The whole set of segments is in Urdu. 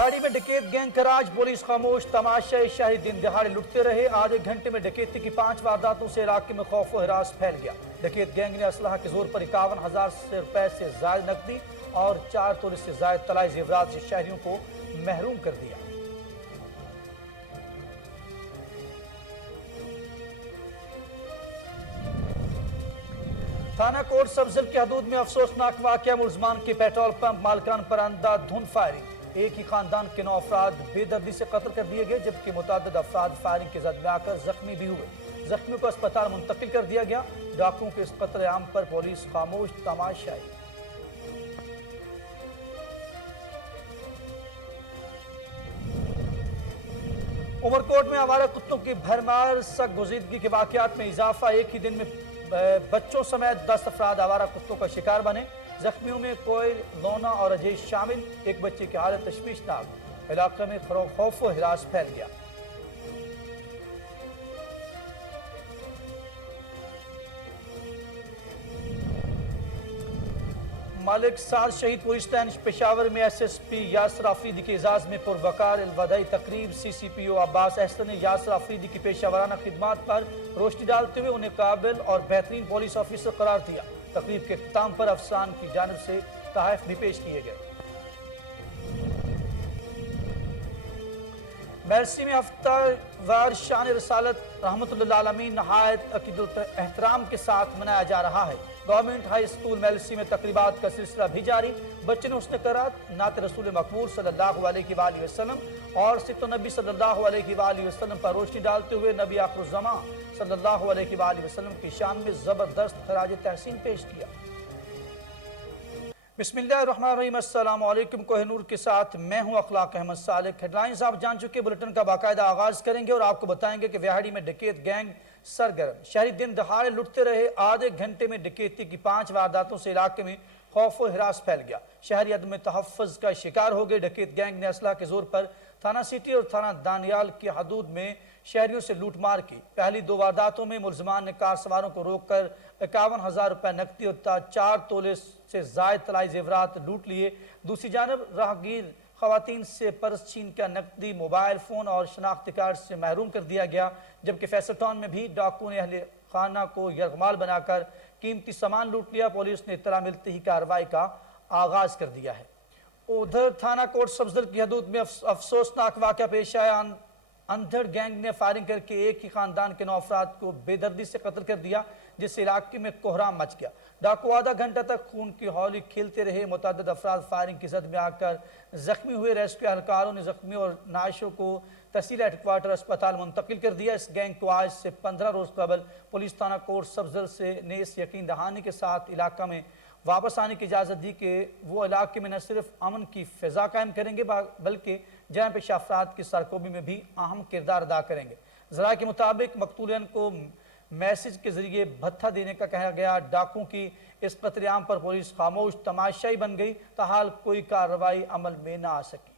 بہاڑی میں ڈکیت گینگ کا راج، پولیس خاموش، تماشائی شاہی دن دہاڑے لٹتے رہے۔ آدھے گھنٹے میں ڈکیتی کی 5 وارداتوں سے علاقے میں خوف و ہراس پھیل گیا۔ ڈکیت گینگ نے اسلحہ کے زور پر 51,000 روپے سے زائد نقدی اور 4 تولے سے زائد طلائی زیورات سے شہریوں کو محروم کر دیا۔ تھانہ کوٹ سبزل کی حدود میں افسوسناک واقعہ، ملزمان کے پیٹرول پمپ مالکان پر اندھا دھند فائرنگ۔ ایک ہی خاندان کے 9 افراد بے دردی سے قتل کر دیے گئے، جبکہ متعدد افراد فائرنگ کے زد میں آ کر زخمی بھی ہوئے۔ زخمیوں کو اسپتال منتقل کر دیا گیا۔ ڈاکوؤں کے اس قتل عام پر پولیس خاموش تماشائی۔ عمرکوٹ میں آوارہ کتوں کی بھرمار، سخت گزیدگی کے واقعات میں اضافہ۔ ایک ہی دن میں بچوں سمیت 10 افراد آوارہ کتوں کا شکار بنے۔ زخمیوں میں کوئل، لونا اور اجیش شامل۔ ایک بچے کی حالت تشویشناک۔ علاقے میں خوف و ہراس پھیل گیا۔ ملک سعد شہید پولیس لائن پشاور میں S S P Yasir Afridi کے اعزاز میں پروقار الوداعی تقریب۔ سی سی پی او عباس احسن نے یاسر آفریدی کی پیشہ ورانہ خدمات پر روشنی ڈالتے ہوئے انہیں قابل اور بہترین پولیس آفیسر قرار دیا۔ تقریب کے اختتام پر افسران کی جانب سے تحائف بھی پیش کیے گئے۔ میلسی میں ہفتہ وار شان رسالت رحمت اللہ عالمین نہایت عقیدت احترام کے ساتھ منایا جا رہا ہے۔ گورنمنٹ ہائی اسکول میلسی میں تقریبات کا سلسلہ بھی جاری۔ بچے نے حسن قرات، نعت رسول مقبول صلی اللہ علیہ وآلہ وسلم اور ست نبی صلی اللہ علیہ وآلہ وسلم پر روشنی ڈالتے ہوئے نبی آخر الزمان صلی اللہ علیہ وآلہ وسلم کی شان میں زبردست خراج تحسین پیش کیا۔ بسم اللہ الرحمن الرحیم۔ السلام علیکم۔ کوہ نور کے ساتھ میں ہوں اخلاق احمد صالح۔ ہیڈ لائنز آپ جان چکے، بلٹن کا باقاعدہ آغاز کریں گے اور آپ کو بتائیں گے کہ وہاڑی میں ڈکیت گینگ سرگرم، شہری دن دہاڑے لٹتے رہے۔ آدھے گھنٹے میں ڈکیتی کی 5 وارداتوں سے علاقے میں خوف و ہراس پھیل گیا۔ شہری عدم تحفظ کا شکار ہو گئے۔ ڈکیت گینگ نے اسلحہ کے زور پر تھانہ سٹی اور تھانہ دانیال کی حدود میں شہریوں سے لوٹ مار کی۔ پہلی 2 وارداتوں میں ملزمان نے کار سواروں کو روک کر 51,000 روپے نقدی اور 4 تولے سے زائد طلائی زیورات لوٹ لیے۔ دوسری جانب راہگیر خواتین سے پرس چھین کا نقدی، موبائل فون اور شناختی کارڈ سے محروم کر دیا گیا، جبکہ فیصل ٹاؤن میں بھی ڈاکو نے اہل خانہ کو یرغمال بنا کر قیمتی سامان لوٹ لیا۔ پولیس نے اطلاع ملتے ہی کارروائی کا آغاز کر دیا ہے۔ ادھر تھانہ کوٹ سبزل کی حدود میں افسوسناک واقعہ پیش آیا۔ اندھڑ گینگ نے فائرنگ کر کے ایک ہی خاندان کے 9 افراد کو بے دردی سے قتل کر دیا، جس سے علاقے میں کوہرام مچ گیا۔ ڈاکو آدھا گھنٹہ تک خون کی ہولی کھیلتے رہے۔ متعدد افراد فائرنگ کی زد میں آ کر زخمی ہوئے۔ ریسکیو اہلکاروں نے زخمیوں اور نعشوں کو تحصیل ہیڈ کوارٹر اسپتال منتقل کر دیا۔ اس گینگ کو آج سے 15 روز قبل پولیس تھانہ کوٹ سبزل نے اس یقین دہانی کے ساتھ علاقہ میں واپس آنے کی اجازت دی کہ وہ علاقے میں نہ صرف امن کی فضا قائم کریں گے بلکہ جرائم پیشہ افراد کی سرکوبی میں بھی اہم کردار ادا کریں گے۔ ذرائع کے مطابق مقتولین کو میسج کے ذریعے بھتہ دینے کا کہا گیا۔ ڈاکوؤں کی اس قتل عام پر پولیس خاموش تماشائی بن گئی، تاحال کوئی کارروائی عمل میں نہ آ سکی۔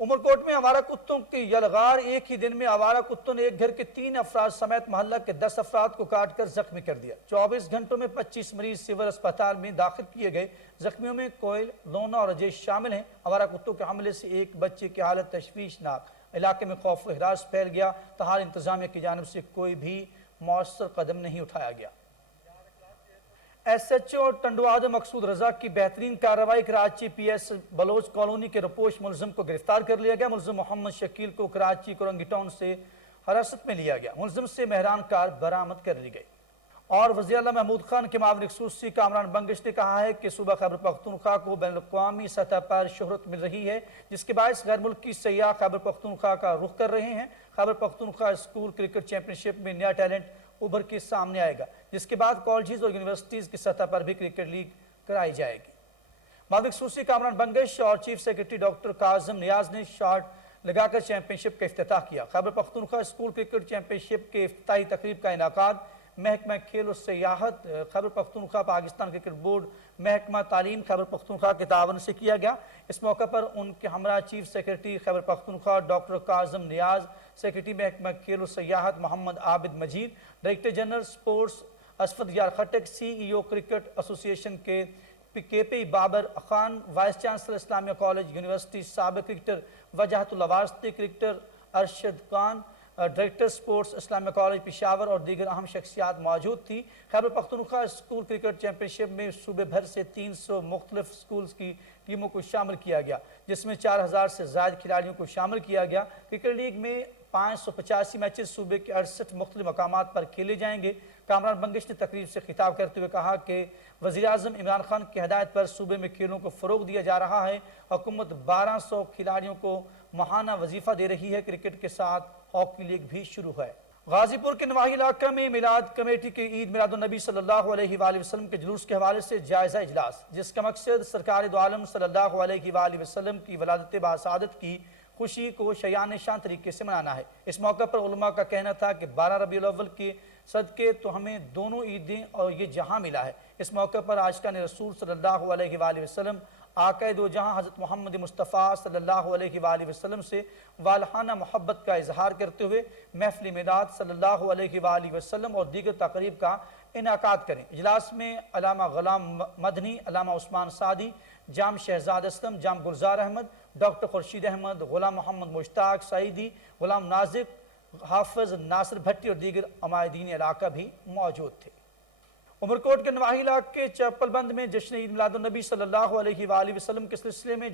عمرکوٹ میں آوارہ کتوں کی یلغار، ایک ہی دن میں آوارہ کتوں نے ایک گھر کے 3 افراد سمیت محلہ کے 10 افراد کو کاٹ کر زخمی کر دیا۔ 24 گھنٹوں میں 25 مریض سول اسپتال میں داخل کیے گئے۔ زخمیوں میں کوئل، لونا اور اجیش شامل ہیں۔ آوارہ کتوں کے حملے سے ایک بچے کی حالت تشویشناک۔ علاقے میں خوف و ہراس پھیل گیا، تاحال انتظامیہ کی جانب سے کوئی بھی مؤثر قدم نہیں اٹھایا گیا۔ ایس ایچ او ٹنڈوادہ مقصود رضا کی بہترین کارروائی، Karachi P S Baloch colony کے رپوش ملزم کو گرفتار کر لیا گیا۔ ملزم محمد شکیل کو کراچی کورنگی ٹاؤن سے حراست میں لیا گیا۔ ملزم سے مہران کار برآمد کر لی گئی۔ اور وزیر اعلیٰ محمود خان کے معاون خصوصی کامران بنگش نے کہا ہے کہ صوبہ خیبر پختونخوا کو بین الاقوامی سطح پر شہرت مل رہی ہے، جس کے باعث غیر ملکی سیاح خیبر پختونخوا کا رخ کر رہے ہیں۔ خیبر Pakhtunkhwa school cricket championship میں نیا ٹیلنٹ ابھر کے سامنے آئے گا، جس کے بعد کالجز اور یونیورسٹیز کی سطح پر بھی کرکٹ لیگ کرائی جائے گی۔ معاون خصوصی کامران بنگش اور چیف سیکرٹری ڈاکٹر کاظم نیاز نے شاٹ لگا کر چیمپئن شپ کا افتتاح کیا۔ خیبر پختونخوا اسکول کرکٹ چیمپئن شپ کے افتتاحی تقریب کا انعقاد محکمہ کھیل و سیاحت خیبر پختونخوا، پاکستان کرکٹ بورڈ، محکمہ تعلیم خیبر پختونخوا کے تعاون سے کیا گیا۔ اس موقع پر ان کے ہمراہ chief secretary Khyber Pakhtunkhwa doctor Kazim نیاز، سیکرٹری محکمہ کھیل و سیاحت محمد عابد مجید، ڈائریکٹر جنرل سپورٹس اسفد یار خٹک، سی ای او کرکٹ ایسوسی ایشن کے KP Babar Khan vice chancellor Islamia college university, سابق cricketer Wajahatullah Wasti, cricketer Arshad Khan, director sports Islamia college Peshawar اور دیگر اہم شخصیات موجود تھی۔ Khyber Pakhtunkhwa school cricket championship میں صوبے بھر سے 300 مختلف سکولز کی ٹیموں کو شامل کیا گیا، جس میں 4000 سے زائد کھلاڑیوں کو شامل کیا گیا۔ کرکٹ لیگ میں 585 میچز صوبے کے 68 مختلف مقامات پر کھیلے جائیں گے۔ کامران بنگش نے تقریب سے خطاب کرتے ہوئے کہا کہ وزیراعظم عمران خان کی ہدایت پر صوبے میں کھیلوں کو فروغ دیا جا رہا ہے۔ حکومت 1200 کھلاڑیوں کو ماہانہ وظیفہ دے رہی ہے۔ کرکٹ کے ساتھ ہاکی لیگ بھی شروع ہے۔ غازی پور کے نواحی علاقہ میں میلاد کمیٹی کے عید میلاد النبی صلی اللہ علیہ وآلہ وسلم کے جلوس کے حوالے سے جائزہ اجلاس، جس کا مقصد سرکار دو عالم صلی اللہ علیہ وآلہ وسلم کی ولادت باسعادت کی خوشی کو شایان شان طریقے سے منانا ہے۔ اس موقع پر علماء کا کہنا تھا کہ 12 ربیع الاول کے صدقے تو ہمیں دونوں عیدیں اور یہ جہاں ملا ہے۔ اس موقع پر عاشقان رسول صلی اللہ علیہ وآلہ وسلم آقا دو جہاں حضرت محمد مصطفیٰ صلی اللہ علیہ وآلہ وسلم سے والہانہ محبت کا اظہار کرتے ہوئے محفل میلاد صلی اللہ علیہ وآلہ وسلم اور دیگر تقریب کا انعقاد کریں۔ اجلاس میں علامہ غلام مدنی، علامہ عثمان سعدی، جام شہزاد اسلم، جام گلزار احمد، ڈاکٹر خورشید احمد، غلام محمد مشتاق سعیدی، غلام نازک، حافظ ناصر بھٹی اور دیگر عمائدین علاقہ بھی موجود تھے۔ عمرکوٹ کے نواحی علاقے چپل بند میں جشن عید میلاد النبی صلی اللہ علیہ وآلہ وسلم کے سلسلے میں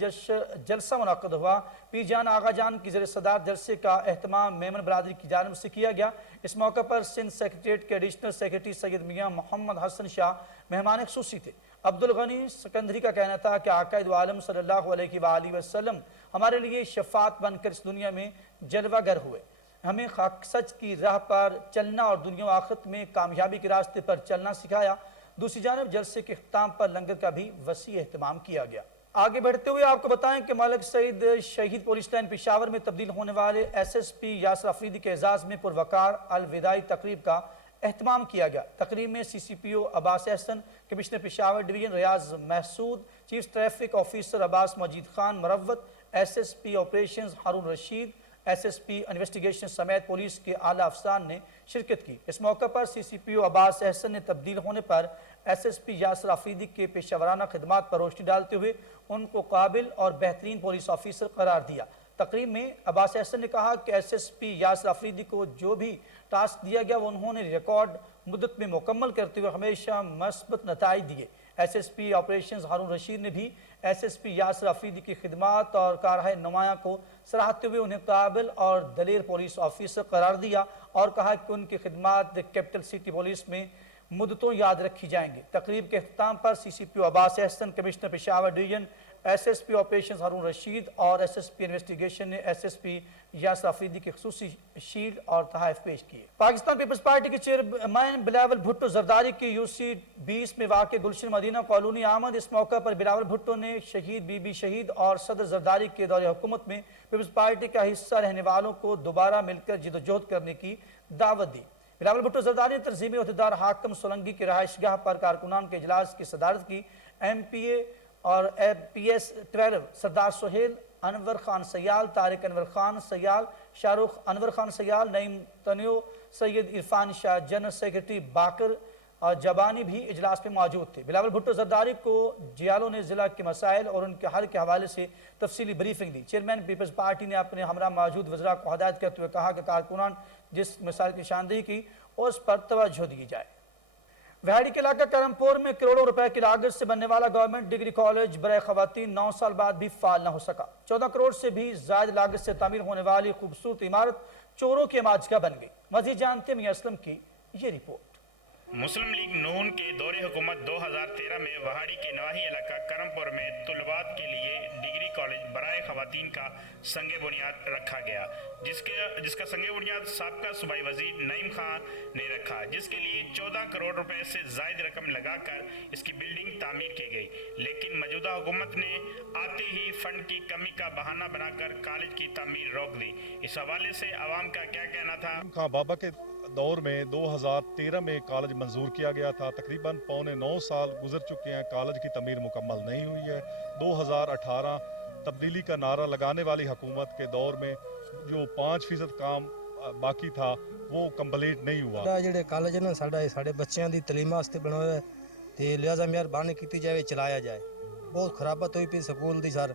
جلسہ منعقد ہوا۔ پیر جان آغا جان کی زیر صدارت جلسے کا اہتمام میمن برادری کی جانب سے کیا گیا۔ اس موقع پر سندھ سیکریٹریٹ کے ایڈیشنل سیکریٹری سید میاں محمد حسن شاہ مہمان خصوصی تھے۔ عبدالغنی سکندری کا کہنا تھا کہ آقا دو عالم صلی اللہ علیہ وآلہ وسلم ہمارے لیے شفاعت بن کر اس دنیا میں جلوہ گر ہوئے، ہمیں سچ کی راہ پر چلنا اور دنیا و آخرت میں کامیابی کے راستے پر چلنا سکھایا۔ دوسری جانب جلسے کے اختتام پر لنگر کا بھی وسیع اہتمام کیا گیا۔ آگے بڑھتے ہوئے آپ کو بتائیں کہ ملک سعید شہید پولیس لائن پشاور میں تبدیل ہونے والے SSP یاسر افریدی کے اعزاز میں پروقار الوداعی تقریب کا اہتمام کیا گیا۔ تقریب میں CCPO Abbas Ahsan, commissioner Peshawar division Riaz Mehsud, chief traffic officer Abbas Majeed Khan Marwat, SSP operations Haroon Rasheed, SSP investigation سمیت پولیس کے اعلیٰ افسران نے شرکت کی۔ اس موقع پر CCPO عباس احسن نے تبدیل ہونے پر SSP یاسر افریدی کے پیشہ ورانہ خدمات پر روشنی ڈالتے ہوئے ان کو قابل اور بہترین پولیس آفیسر قرار دیا۔ تقریب میں عباس احسن نے کہا کہ SSP یاسر افریدی کو جو بھی ٹاسک دیا گیا وہ انہوں نے ریکارڈ مدت میں مکمل کرتے ہوئے ہمیشہ مثبت نتائج دیے۔ SSP آپریشنز ہارون رشید نے بھی SSP یاسر افریدی کی خدمات اور کارہائے نمایاں کو سراہتے ہوئے انہیں قابل اور دلیر پولیس آفیسر قرار دیا اور کہا کہ ان کی خدمات کیپٹل سٹی پولیس میں مدتوں یاد رکھی جائیں گی۔ تقریب کے اختتام پر CCPO Abbas Ahsan, commissioner Peshawar division, SSP operations Haroon Rashid اور SSP انویسٹیگیشن نے SSP یاسر افریدی کی خصوصی شیلڈ اور تحائف پیش کیے۔ پاکستان پیپلز پارٹی کے چیئرمین بلاول بھٹو زرداری کی UC 20 میں واقع گلشن مدینہ کالونی آمد۔ اس موقع پر بلاول بھٹو نے شہید بی بی شہید اور صدر زرداری کے دور حکومت میں پیپلز پارٹی کا حصہ رہنے والوں کو دوبارہ مل کر جد و جہد کرنے کی دعوت دی۔ بلاول بھٹو زرداری نے تنظیمی عہدیدار حاکم سولنگی کی رہائش گاہ پر کارکنان کے اجلاس کی صدارت کی۔ MPA اور PS 12 سردار سہیل انور خان سیال، طارق انور خان سیال، شاہ رخ انور خان سیال، نعیم تنیو، سید عرفان شاہ، جنرل سیکریٹری باقر اور جبانی بھی اجلاس میں موجود تھے۔ بلاول بھٹو زرداری کو جیالوں نے ضلع کے مسائل اور ان کے حل کے حوالے سے تفصیلی بریفنگ دی۔ چیئرمین پیپلز پارٹی نے اپنے ہمراہ موجود وزراء کو ہدایت کرتے ہوئے کہا کہ کارکنان جس مسائل کی نشاندہی کی اس پر توجہ دی جائے۔ وہاڑی کے علاقہ کرمپور میں کروڑوں روپے کی لاگت سے بننے والا گورنمنٹ ڈگری کالج برائے خواتین 9 سال بعد بھی فعال نہ ہو سکا۔ 14 کروڑ سے بھی زائد لاگت سے تعمیر ہونے والی خوبصورت عمارت چوروں کی ماجگہ بن گئی۔ مزید جانتے ہیں میاں اسلم کی یہ رپورٹ۔ مسلم لیگ نون کے دور حکومت 2013 میں وہاڑی کے نواحی علاقہ کرمپور میں طلباء کے لیے ڈگری کالج برائے خواتین کا سنگ بنیاد رکھا گیا، جس کا سنگ بنیاد سابقہ صوبائی وزیر نعیم خان نے رکھا، جس کے لیے 14 کروڑ روپے سے زائد رقم لگا کر اس کی بلڈنگ تعمیر کی گئی، لیکن موجودہ حکومت نے آتے ہی فنڈ کی کمی کا بہانہ بنا کر کالج کی تعمیر روک دی۔ اس حوالے سے عوام کا کیا کہنا تھا؟ خان بابا کے دور میں 2013 میں کالج منظور کیا گیا تھا، تقریباً 9.25 سال گزر چکے ہیں، کالج کی تعمیر مکمل نہیں ہوئی ہے۔ 2018 تبدیلی کا نعرہ لگانے والی حکومت کے دور میں جو 5% کام باقی تھا وہ کمپلیٹ نہیں ہوا۔ جڑے کالج نے ساڈے بچیاں دی تعلیم واسطے بنا ہوا ہے ਤੇ ਲਿਹਾਜ਼ਾ ਮਿਹਰਬਾਨੀ ਕੀਤੀ ਜਾਵੇ ਚਲਾਇਆ ਜਾਏ। ਬਹੁਤ ਖਰਾਬਤ ਹੋਈ ਪਈ ਸਕੂਲ ਦੀ ਸਰ,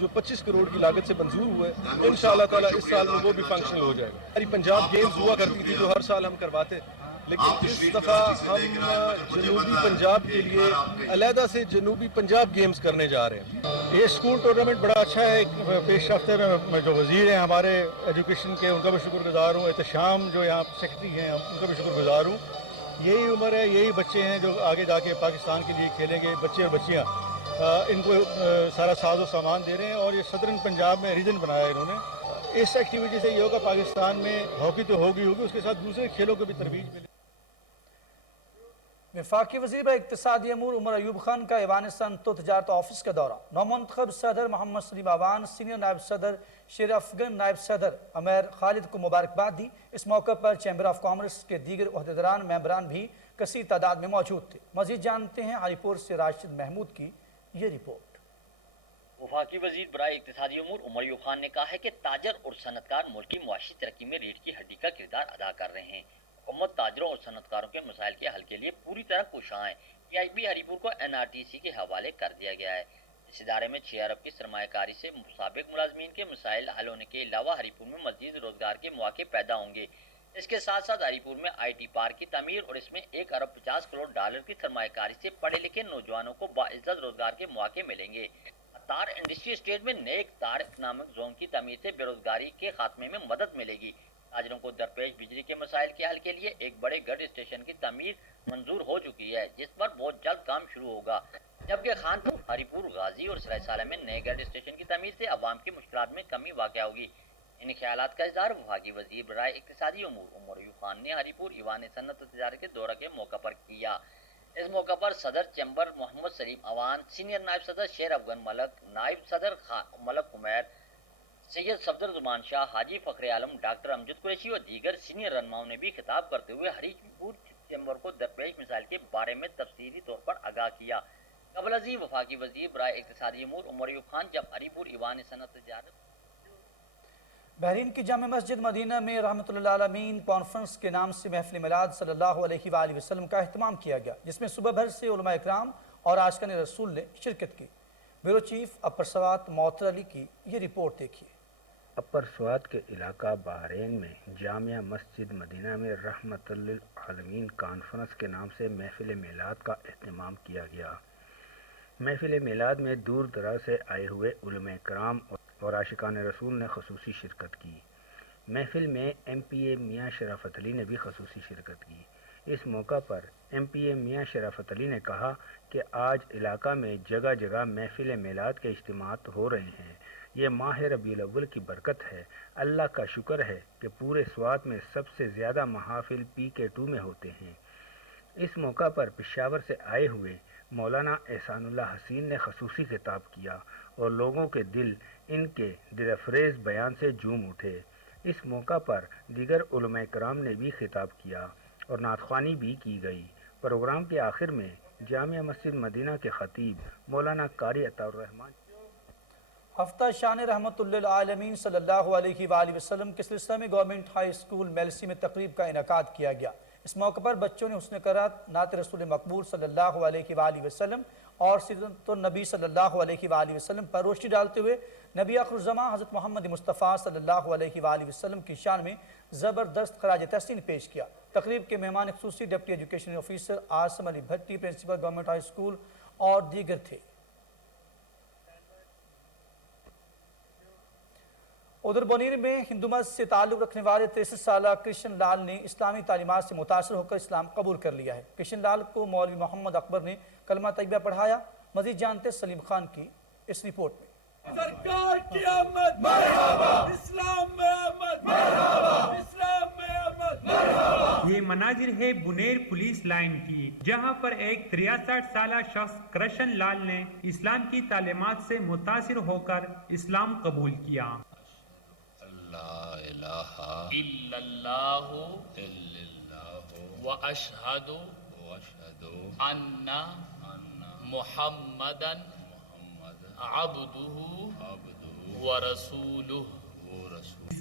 جو 25 کروڑ کی لاگت سے منظور ہوا ہے، انشاءاللہ تعالیٰ اس سال میں وہ بھی فنکشنل ہو جائے گا۔ ہماری پنجاب گیمز ہوا کرتی تھی جو ہر سال ہم کرواتے، لیکن اس دفعہ ہم جنوبی پنجاب کے لیے علیحدہ سے جنوبی پنجاب گیمز کرنے جا رہے ہیں۔ یہ اسکول ٹورنامنٹ بڑا اچھا ہے، پیش رفتے میں جو وزیر ہیں ہمارے ایجوکیشن کے، ان کا بھی شکر گزار ہوں۔ احتشام جو یہاں سیکرٹری ہیں ان کا بھی شکر گزار ہوں۔ یہی عمر ہے، یہی بچے ہیں جو آگے جا کے پاکستان کے لیے کھیلیں گے، بچے اور بچیاں ان کو سارا ساز و سامان دے رہے ہیں، اور یہ صدرن پنجاب میں ریجن بنایا ہے انہوں نے۔ اس ایکٹیویٹی سے یہ ہوگا پاکستان میں ہاکی تو ہوگی اس کے ساتھ دوسرے کھیلوں کو بھی ترویج ملے۔ وفاقی وزیر اقتصادی امور عمر ایوب خان کا ایوان صنعت و تجارت آفس کا دورہ۔ نومنتخب صدر محمد سلیم عوان، سینئر نائب صدر شیر افغان، نائب صدر عمیر خالد کو مبارکباد دی۔ اس موقع پر چیمبر آف کامرس کے دیگر عہدیداران ممبران بھی کثیر تعداد میں موجود تھے۔ مزید جانتے ہیں ہری پور سے راشد محمود کی یہ رپورٹ۔ وفاقی وزیر برائے اقتصادی امور عمر ایوب خان نے کہا ہے کہ تاجر اور صنعتکار ملک کی معاشی ترقی میں ریڑھ کی ہڈی کا کردار ادا کر رہے ہیں۔ حکومت تاجروں اور صنعتکاروں کے مسائل کے حل کے لیے پوری طرح کوشاں ہے۔ PIB ہری پور کو NRTC کے حوالے کر دیا گیا ہے۔ اس ادارے میں 6 ارب کی سرمایہ کاری سے سابق ملازمین کے مسائل حل ہونے کے علاوہ ہری پور میں مزید روزگار کے مواقع پیدا ہوں گے۔ اس کے ساتھ ساتھ ہری پور میں IT پارک کی تعمیر اور اس میں 1 ارب 50 کروڑ ڈالر کی سرمایہ کاری سے پڑھے لکھے نوجوانوں کو باعزت روزگار کے مواقع ملیں گے۔ تار انڈسٹری اسٹیٹ میں نئے تار اکنامک زون کی تعمیر سے بے روزگاری کے خاتمے میں مدد ملے گی۔ تاجروں کو درپیش بجلی کے مسائل کے حل کے لیے ایک بڑے گرڈ اسٹیشن کی تعمیر منظور ہو چکی ہے، جس پر بہت جلد کام شروع ہوگا، جبکہ خانپور، ہری پور، غازی اور سرائے سالہ میں نئے گرڈ اسٹیشن کی تعمیر سے عوام کی مشکلات میں کمی واقع ہوگی۔ ان خیالات کا اظہار وفاقی وزیر برائے اقتصادی امور عمر ایوب خان نے ہری پور ایوان صنعت و تجارت کے دورہ کے موقع پر کیا۔ اس موقع پر صدر چیمبر محمد سلیم عوان، سینئر نائب صدر شیر افغان ملک، نائب صدر ملک عمیر، سید صفدر زمان شاہ، حاجی فخر عالم، ڈاکٹر امجد قریشی اور دیگر سینئر رہنماؤں نے بھی خطاب کرتے ہوئے ہری پور چیمبر کو درپیش مسائل کے بارے میں تفصیلی طور پر آگاہ کیا۔ قبل ازیں وفاقی وزیر برائے اقتصادی امور عمر ایوب خان جب ہری پور ایوان صنعت تجارت بحرین کی جامع مسجد مدینہ میں رحمت اللہ عالمین کانفرنس کے نام سے محفل میلاد صلی اللہ علیہ وآلہ وسلم کا اہتمام کیا گیا، جس میں صبح بھر سے علماء اکرام اور عاشقان رسول نے شرکت کی۔ بیورو چیف اپر سوات معطر علی کی یہ رپورٹ دیکھیے۔ اپر سوات کے علاقہ بحرین میں جامع مسجد مدینہ میں رحمت للعالمین کانفرنس کے نام سے محفل میلاد کا اہتمام کیا گیا۔ محفل میلاد میں دور دراز سے آئے ہوئے علماء کرام اور عاشقان رسول نے خصوصی شرکت کی۔ محفل میں MPA میاں شرافت علی نے بھی خصوصی شرکت کی۔ اس موقع پر MPA میاں شرافت علی نے کہا کہ آج علاقہ میں جگہ جگہ محفل میلاد کے اجتماعات ہو رہے ہیں، یہ ماہ ربیع الاول کی برکت ہے۔ اللہ کا شکر ہے کہ پورے سوات میں سب سے زیادہ محافل PK2 میں ہوتے ہیں۔ اس موقع پر پشاور سے آئے ہوئے مولانا احسان اللہ حسین نے خصوصی خطاب کیا اور لوگوں کے دل ان کے دلفریز بیان سے جھوم اٹھے۔ اس موقع پر دیگر علماء کرام نے بھی خطاب کیا اور نعت خوانی بھی کی گئی۔ پروگرام کے آخر میں جامع مسجد مدینہ کے خطیب مولانا قاری عطا الرحمن ہفتہ شان رحمت للعالمین صلی اللہ علیہ وآلہ وسلم کے سلسلہ میں گورنمنٹ ہائی اسکول میلسی میں تقریب کا انعقاد کیا گیا۔ اس موقع پر بچوں نے حسن قرات، نعت رسول مقبول صلی اللہ علیہ وآلہ وسلم اور سیرت النبی صلی اللہ علیہ وآلہ وسلم پر روشنی ڈالتے ہوئے نبی آخر الزماں حضرت محمد مصطفیٰ صلی اللہ علیہ وآلہ وسلم کی شان میں زبردست خراج تحسین پیش کیا۔ تقریب کے مہمان خصوصی ڈپٹی ایجوکیشن آفیسر عاصم علی بھٹی، پرنسپل گورنمنٹ ہائی اسکول اور دیگر تھے۔ ادھر بونیر میں ہندو مت سے تعلق رکھنے والے 63 سالہ کرشن لال نے اسلامی تعلیمات سے متاثر ہو کر اسلام قبول کر لیا ہے۔ کرشن لال کو مولوی محمد اکبر نے کلمہ طیبہ پڑھایا۔ مزید جانتے سلیم خان کی اس رپورٹ میں۔ سرکار کی آمد مرحبا، اسلام میں آمد مرحبا، اسلام میں آمد مرحبا۔ یہ مناظر ہے بنیر پولیس لائن کی، جہاں پر ایک 63 سالہ شخص کرشن لال نے اسلام کی تعلیمات سے متاثر ہو کر اسلام قبول کیا۔ لا الہ الا اللہ واشہد ان محمدا عبدہ ورسولہ۔